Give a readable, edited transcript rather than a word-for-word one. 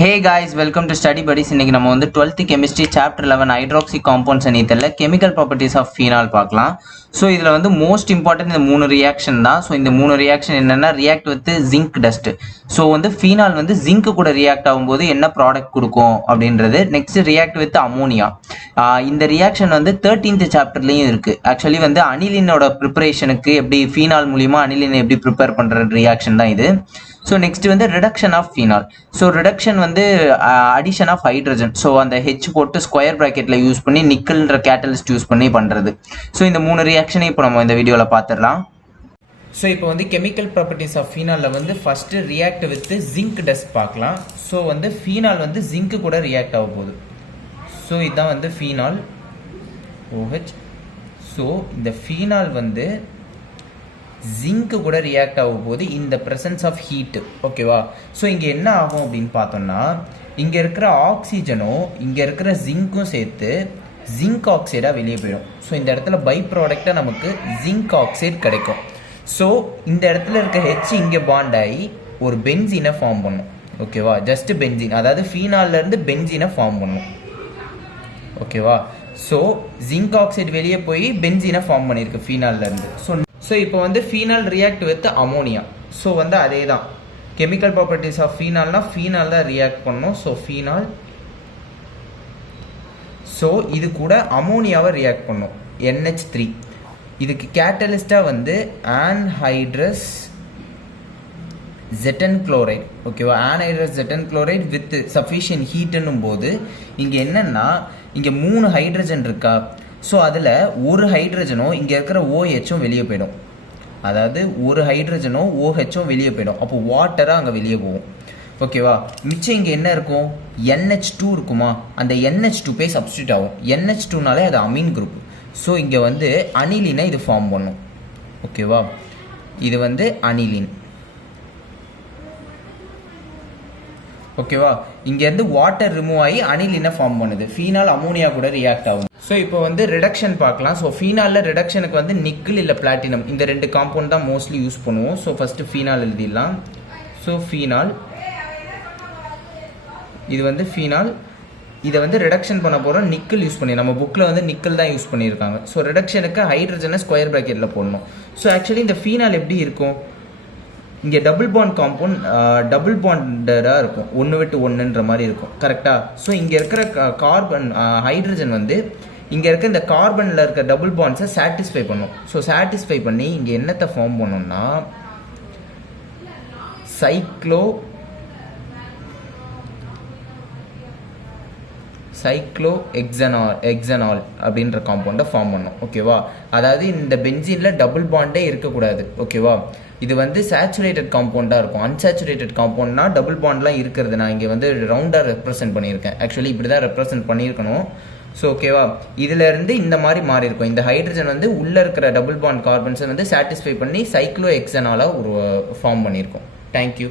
Hey guys, welcome to Study Buddies. இன்னைக்கு நம்ம வந்து 12th chemistry chapter 11 hydroxy compounds and ethyl chemical properties of phenol பார்க்கலாம். So இதில் வந்து மோஸ்ட் இம்பார்ட்டன்ட் இந்த 3 ரியாக்ஷன் தான். ஸோ இந்த 3 ரியாக்ஷன் என்னென்னா react with zinc dust. So வந்து ஃபீனால் வந்து ஜிங்க் கூட ரியாக்ட் ஆகும்போது என்ன ப்ராடக்ட் கொடுக்கும் அப்படின்றது. Next react with ammonia. இந்த ரியாக்ஷன் வந்து 13th சாப்டர்லையும் இருக்குது. ஆக்சுவலி வந்து அனிலினோட ப்ரிப்பரேஷனுக்கு எப்படி ஃபீனால் மூலிமா அனிலினை எப்படி ப்ரிப்பேர் பண்ணுற ரியாக்ஷன் தான் இது. ஸோ நெக்ஸ்ட் வந்து reduction of phenol. So reduction வந்து அடிஷன் ஆஃப் ஹைட்ரஜன். ஸோ அந்த ஹெச் போட்டு ஸ்கொயர் ப்ராக்கெட்டில் யூஸ் பண்ணி நிக்கல்ன்ற கேட்டலிஸ்ட் யூஸ் பண்ணி பண்ணுறது. ஸோ இந்த 3 ரியாக்ஷனை இப்போ நம்ம இந்த வீடியோவில் பார்த்துடலாம். ஸோ இப்போ வந்து கெமிக்கல் ப்ராப்பர்ட்டிஸ் ஆஃப் ஃபீனாலில் வந்து first react with zinc dust பார்க்கலாம். ஸோ வந்து ஃபீனால் வந்து ஜிங்க்கு கூட ரியாக்ட் ஆக போகுது. ஸோ இதுதான் வந்து ஃபீனால் OH. ஸோ இந்த ஃபீனால் வந்து ஜிங்க்கு கூட ரியாக்ட் ஆகும் போது இந்த ப்ரெசன்ஸ் ஆஃப் ஹீட்டு, ஓகேவா. ஸோ இங்கே என்ன ஆகும் அப்படின்னு பார்த்தோம்னா இங்கே இருக்கிற ஆக்சிஜனும் இங்கே இருக்கிற ஜிங்க்கும் சேர்த்து ஜிங்க் ஆக்சைடாக வெளியே போயிடும். ஸோ இந்த இடத்துல பை ப்ராடக்டாக நமக்கு ஜிங்க் ஆக்சைடு கிடைக்கும். ஸோ இந்த இடத்துல இருக்க ஹெச் இங்கே பாண்ட் ஆகி ஒரு பென்சீனை ஃபார்ம் பண்ணும், ஓகேவா. ஜஸ்ட் பென்சீன், அதாவது ஃபீனால்லேருந்து பென்சீனை ஃபார்ம் பண்ணும், ஓகேவா. ஸோ ஜிங்க் ஆக்சைடு வெளியே போய் பென்சீனை ஃபார்ம் பண்ணியிருக்கு ஃபீனால்லேருந்து. ஸோ இப்போ வந்து phenol react with ammonia. So வந்து அதே தான் கெமிக்கல் ப்ராப்பர்ட்டிஸ் ஆஃப் ஃபீனால்னா ஃபீனால் தான் ரியாக்ட் பண்ணணும். ஸோ ஃபீனால், ஸோ இது கூட அமோனியாவை ரியாக்ட் பண்ணும் NH3. இதுக்கு கேட்டலிஸ்டாக வந்து ஆன்ஹைட்ரஸ் ஜெட்டன் குளோரைட், ஓகேவா. ஆன்ஹைட்ரஸ் ஜெட்டன் குளோரைட் வித் சஃபிஷியன்ட் ஹீட்டுன்னும் போது இங்கே என்னென்னா இங்கே 3 ஹைட்ரஜன் இருக்கா. ஸோ அதில் ஒரு ஹைட்ரஜனும் இங்கே இருக்கிற OHும் வெளியே போயிடும். அதாவது ஒரு ஹைட்ரஜனும் OHும் வெளியே போயிடும். அப்போ வாட்டராக அங்கே வெளியே போகும், ஓகேவா. மிச்சம் இங்கே என்ன இருக்கும், NH2 இருக்குமா. அந்த NH2 போய் சப்ஸ்டியூட் ஆகும். NH2நாலே அது அமீன் குரூப். ஸோ இங்கே வந்து அனிலினை இது ஃபார்ம் பண்ணும், ஓகேவா. இது வந்து அனிலின், ஓகேவா. இங்கேருந்து வாட்டர் ரிமூவ் ஆகி அனிலினை ஃபார்ம் பண்ணுது. ஃபீனால் அமோனியா கூட ரியாக்ட் ஆகும். ஸோ இப்போ வந்து ரிடக்ஷன் பார்க்கலாம். ஸோ ஃபீனாலில் ரிடக்ஷனுக்கு வந்து நிக்கல் இல்லை பிளாட்டினம், இந்த 2 காம்பவுண்ட் தான் மோஸ்ட்லி யூஸ் பண்ணுவோம். ஸோ ஃபஸ்ட்டு ஃபீனால் எழுதிடலாம். ஸோ ஃபீனால், இது வந்து ஃபீனால். இதை வந்து ரிடக்ஷன் பண்ண போகிறோம் நிக்கல் யூஸ் பண்ணி. நம்ம புக்கில் வந்து நிக்கல் தான் யூஸ் பண்ணியிருக்காங்க. ஸோ ரிடக்ஷனுக்கு ஹைட்ரஜனை ஸ்கொயர் ப்ராக்கெட்டில் போடணும். ஸோ ஆக்சுவலி இந்த ஃபீனால் எப்படி இருக்கும், இங்கே டபுள் பாண்ட் காம்பவுண்ட் டபுள் பாண்டடாக இருக்கும், 1 விட்டு 1ன்ற மாதிரி இருக்கும், கரெக்டாக. ஸோ இங்கே இருக்கிற கார்பன் ஹைட்ரஜன் வந்து இங்கே இருக்க இந்த கார்பனில் இருக்க டபுள் பாண்ட்ஸை சாட்டிஸ்ஃபை பண்ணும். ஸோ சாட்டிஸ்ஃபை பண்ணி இங்கே என்னத்தை ஃபார்ம் பண்ணோம்னா சைக்ளோ எக்ஸனால் அப்படின்ற காம்பவுண்டை ஃபார்ம் பண்ணும், ஓகேவா. அதாவது இந்த பென்சீனில் டபுள் பாண்டே இருக்கக்கூடாது, ஓகேவா. இது வந்து சேச்சுரேட்டட் காம்பவுண்டாக இருக்கும். அன்சேச்சுரேட்டட் காம்பவுண்ட்னா டபுள் பாண்ட்லாம் இருக்கிறது நான் இங்கே வந்து ரவுண்டாக ரெப்ரசென்ட் பண்ணியிருக்கேன். ஆக்சுவலி இப்படி தான் ரெப்ரசென்ட் பண்ணியிருக்கணும். ஸோ ஓகேவா, இதிலேருந்து இந்த மாதிரி மாறி இருக்கும். இந்த ஹைட்ரஜன் வந்து உள்ளே இருக்கிற டபுள் பாண்ட் கார்பன்ஸை வந்து சாட்டிஸ்ஃபை பண்ணி சைக்ளோ எக்ஸனாலாக ஒரு ஃபார்ம் பண்ணியிருக்கோம். தேங்க்யூ.